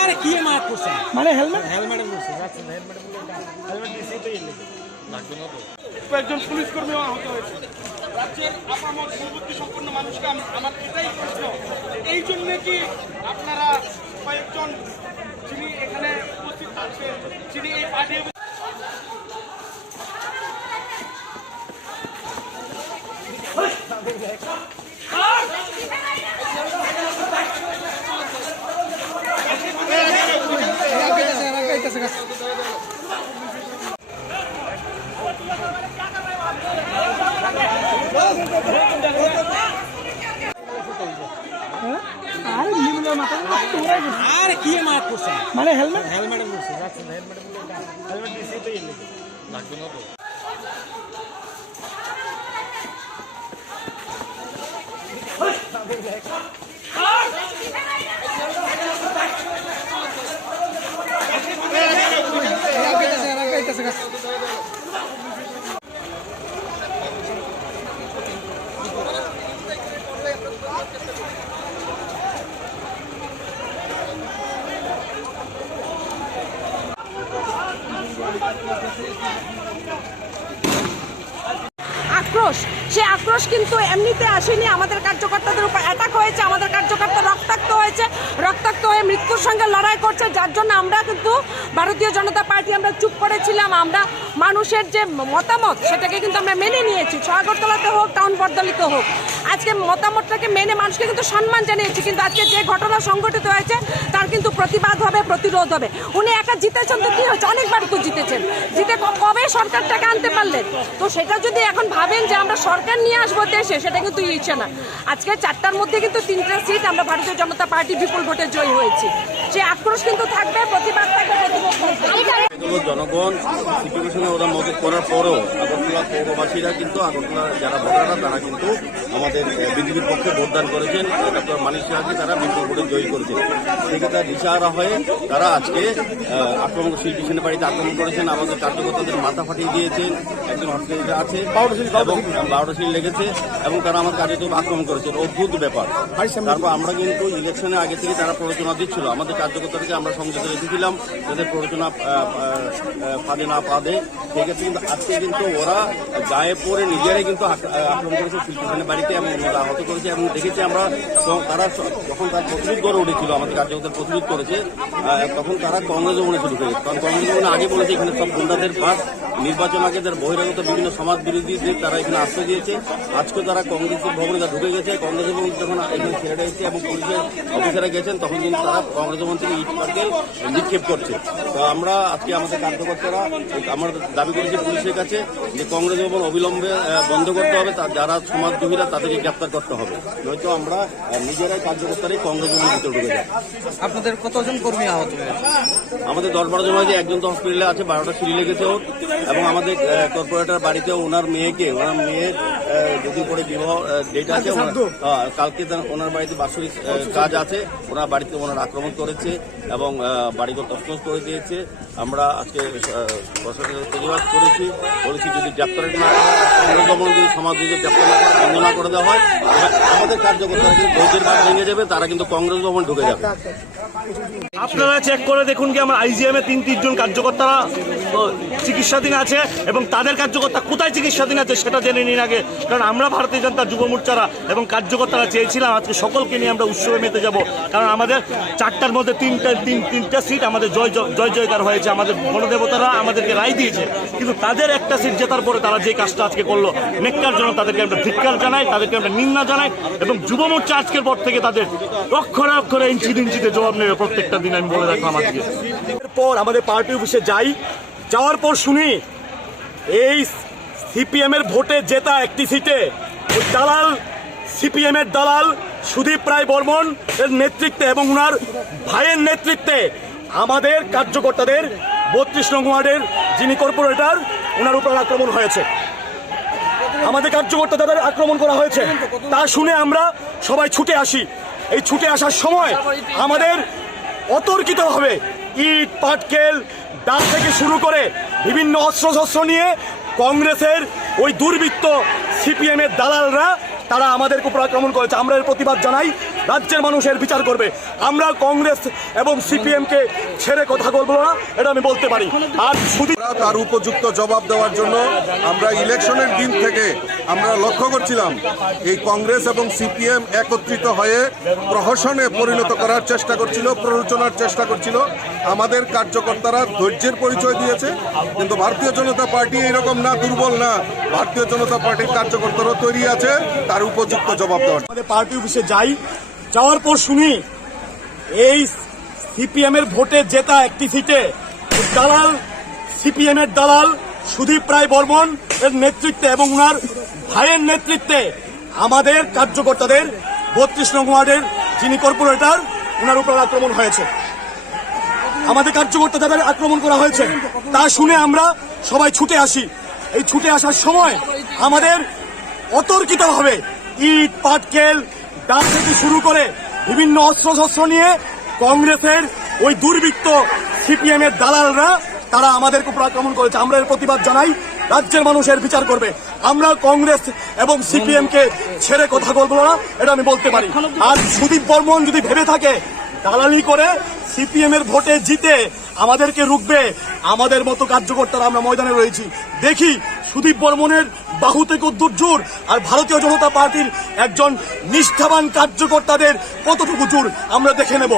আর কি মার করছে মানে হেলমেট করছে হেলমেট দিছি তো লাগবে না তো একজন পুলিশ কর্মী আহত হয়েছে। রাজ্যের আপামর সুবুদ্ধি সম্পন্ন মানুষকে আমার এটাই প্রশ্ন, এই জন্য কি আপনারা কয়েকজন যিনি এখানে উপস্থিত আছেন যিনি এই পার্টি আর কি মার করছে মানে হেলমেট করছে হেলমেট দিছি তো লাগবে না তো আক্রোশ, সে আক্রোশ কিন্তু এমনিতে আসেনি। আমাদের কার্যকর্তাদের উপর অ্যাটাক হয়েছে, আমাদের কার্যকর্তা রক্তাক্ত হয়েছে, রক্তাক্ত হয়ে মৃত্যুর সঙ্গে লড়াই করছে, যার জন্য আমরা কিন্তু ভারতীয় জনতা পার্টি আমরা চুপ করেছিলাম। আমরা মানুষের যে মতামত সেটাকে কিন্তু আমরা মেনে নিয়েছি, আগরতলাতে হোক টাউন বর্দলিতে হোক, আজকে মতামতটাকে মেনে মানুষকে কিন্তু সম্মান জানিয়েছি। কিন্তু আজকে যে ঘটনা সংঘটিত হয়েছে তার কিন্তু প্রতিবাদ হবে, প্রতিরোধ হবে। উনি একা জিতেছেন তো কি হয়েছে, অনেকবার তো জিতেছেন, জিতে কবে সরকারটাকে আনতে পারলেন? তো সেটা যদি এখন ভাবেন যে আমরা সরকার নিয়ে আসবো দেশে, সেটা কিন্তু ইচ্ছে না। আজকে 4টার মধ্যে কিন্তু 3টা সিট আমরা ভারতীয় জনতা পার্টি বিপুল ভোটে জয়ী হয়েছি। সে আক্রোশ কিন্তু থাকবে, প্রতিবাদ থাকবে, জনগণ সিচুয়েশনে ওরা মদত করার পরও আগরতলা পৌরবাসীরা কিন্তু আগরতলার যারা ভোটাররা তারা কিন্তু আমাদের বিজেপির পক্ষে ভোটদান করেছেন। ডক্টর মানিক সাহাকে তারা বিপুল ভোটে জয়ী করেছেন। সেক্ষেত্রে দিশাহারা হয়ে তারা আজকে আক্রমণ শিল্পী সেনের বাড়িতে আক্রমণ করেছেন, আমাদের কার্যকর্তাদের মাথা ফাটিয়ে দিয়েছেন, একজন হসপিটালে আছে এবং 12টা সিল লেগেছে এবং তারা আমার কাজে তো আক্রমণ করেছেন। অদ্ভুত ব্যাপার। তারপর আমরা কিন্তু ইলেকশনের আগে থেকে তারা প্ররোচনা দিচ্ছিল, আমাদের কার্যকর্তাদেরকে আমরা সংযত রেখেছিলাম যাদের প্ররোচনা ফাঁদে না পাদে। সেক্ষেত্রে কিন্তু আজকে কিন্তু ওরা গায়ে পড়ে নিজেরাই কিন্তু আক্রমণ করেছে শিল্পী সেনের বাড়িতে এবং ওরা আহত করেছে। এবং দেখেছি আমরা তারা যখন তার প্রতিরোধ করে উঠেছিল, আমাদের কার্যকর্তা প্রতিরোধ করেছে, তখন তারা কংগ্রেস ভবনে শুরু করেছে। কারণ কংগ্রেস ভবনে আগে বলেছে এখানে সব গুন্ডাদের পাস, নির্বাচন আগে যারা বহিরাগত বিভিন্ন সমাজ বিরোধীদের তারা এখানে আশ্রয় দিয়েছে। আজকে তারা কংগ্রেসের ভবনে ঢুকে গেছে। কংগ্রেস ভবন যখন এখানে ছেড়ে এসেছে এবং পুলিশের অফিসাররা গেছেন, তখন কিন্তু তারা কংগ্রেস ভবন থেকে ইট পাটকেল নিক্ষেপ করছে। তো আমরা আজকে আমাদের কার্যকর্তারা আমরা দাবি করেছি পুলিশের কাছে যে কংগ্রেস ভবন অবিলম্বে বন্ধ করতে হবে, যারা সমাজদ্রোহীরা তাদেরকে গ্রেপ্তার করতে হবে, নয়তো আমরা নিজেরাই কার্যকর্তারাই কংগ্রেস ভবনের ভিতরে ঢুকে যাই। আপনাদের কতজন কর্মী আহত হয়েছে? আমাদের 10-12 জন হয়েছে, একজন তো হসপিটালে আছে, 12টা সিঁড়ি লেগেছে ওর। এবং আমাদের কর্পোরেটর বাড়িতে ওনার মেয়ের যদি পরে বিবাহ ডেট আছে, কালকে ওনার বাড়িতে বাৎসরিক কাজ আছে, ওনার বাড়িতে ওনার আক্রমণ করেছে এবং বাড়িঘর তছনছ করে দিয়েছে। আমরা আজকে প্রশাসনের প্রতিবাদ করেছি, বলেছি যদি গ্রেপ্তার না যদি সমাজ যদি গ্রেপ্তার বন্ধ না করে দেওয়া হয়, আমাদের কার্যকর্তারা কিন্তু ভোটের ভাগ ভেঙে যাবে, তারা কিন্তু কংগ্রেস ভবন ঢুকে যাবে। আপনারা চেক করে দেখুন কি আমার আইজিএম এ 3-3 কার্যকর্তারা চিকিৎসাধীন আছে এবং তাদের কার্যকর্তা কোথায় চিকিৎসাধীন আছে সেটা জেনে নিন আগে। কারণ আমরা ভারতীয় জনতা যুব মোর্চারা এবং কার্যকর্তারা চেয়েছিলাম আজকে সকলকে নিয়ে আমরা উৎসবে মেতে যাব। কারণ আমাদের 4টার মধ্যে 3টা সিট আমাদের জয়কার হয়েছে, আমাদের বনদেবতারা আমাদেরকে রায় দিয়েছে। কিন্তু তাদের একটা সিট জেতার পরে তারা যে কাজটা আজকে করলো, নেককার জন্য তাদেরকে আমরা ধিক্কার জানাই, তাদেরকে আমরা নিন্দা জানাই এবং যুব মোর্চা আজকের পর থেকে তাদের অক্ষরে অক্ষরে ইঞ্চিতে জবাব নেবে প্রত্যেকটা দিন। আমি বলে রাখলাম আজকে এরপর আমাদের পার্টি অফিসে যাওয়ার পর শুনি এই সিপিএম এর ভোটে জেতা একটি সিটে ওই দালাল সিপিএম এর দালাল সুদীপ রায় বর্মন এর নেতৃত্বে এবং ওনার ভাইয়ের নেতৃত্বে আমাদের কার্যকর্তাদের 32 নং ওয়ার্ডের যিনি কর্পোরেটর ওনার উপর আক্রমণ হয়েছে, আমাদের কার্যকর্তাদের আক্রমণ করা হয়েছে। তা শুনে আমরা সবাই ছুটে আসি। এই ছুটে আসার সময় আমাদের অতর্কিতভাবে ইট পাটকেল দাঁত থেকে শুরু করে বিভিন্ন অস্ত্রশস্ত্র নিয়ে কংগ্রেসের ওই দুর্বৃত্ত সিপিএম এর দালালরা তারা আমাদের উপর আক্রমণ করেছে। আমরা এর প্রতিবাদ জানাই। রাজ্যের মানুষের বিচার করবে। আমরা কংগ্রেস এবং সিপিএমকে ছেড়ে কথা বলবো না, এটা আমি বলতে পারি। আর শুধু তার উপযুক্ত জবাব দেওয়ার জন্য আমরা ইলেকশনের দিন থেকে আমরা লক্ষ্য করছিলাম এই কংগ্রেস এবং সিপিএম একত্রিত হয়ে প্রহসনে পরিণত করার চেষ্টা করছিল, প্ররোচনার চেষ্টা করছিল। আমাদের কার্যকর্তারা ধৈর্যের পরিচয় দিয়েছে, কিন্তু ভারতীয় জনতা পার্টি এরকম না, দুর্বল না। ভারতীয় জনতা পার্টির কার্যকর্তারা তৈরি আছে তার উপযুক্ত জবাব দেওয়ার। আমাদের পার্টি অফিসে যাওয়ার পর শুনি এই সিপিএম এর ভোটে জেতা একটি সিটে দালাল, সিপিএম এর দালাল সুদীপ রায় বর্মন এর নেতৃত্বে এবং ওনার ভাইয়ের নেতৃত্বে আমাদের কার্যকর্তাদের 32 নং ওয়ার্ডের যিনি কর্পোরেটর ওনার উপর আক্রমণ হয়েছে। আমাদের কার্যকর্তা যাদের আক্রমণ করা হয়েছে তা শুনে আমরা সবাই ছুটে আসি। এই ছুটে আসার সময় আমাদের অতর্কিতভাবে ইট, পাটকেল, ডাল থেকে শুরু করে বিভিন্ন অস্ত্রশস্ত্র নিয়ে কংগ্রেসের ওই দুর্বৃত্ত সিপিএম এর দালালরা তারা আমাদেরকে উপর আক্রমণ করেছে। আমরা এর প্রতিবাদ জানাই, রাজ্যের মানুষের বিচার করবে। আমরা কংগ্রেস এবং সিপিএম কে ছেড়ে কথা বলবো না, এটা আমি বলতে পারি। আর সুদীপ বর্মন যদি ভেবে থাকে দালালি করে সিপিএম এর ভোটে জিতে আমাদেরকে রুখবে, আমাদের মতো কার্যকর্তারা আমরা ময়দানে রয়েছি। দেখি সুদীপ বর্মনের বাহুতে কতদূর জোর আর ভারতীয় জনতা পার্টির একজন নিষ্ঠাবান কার্যকর্তাদের কতটুকু জোর আমরা দেখে নেব।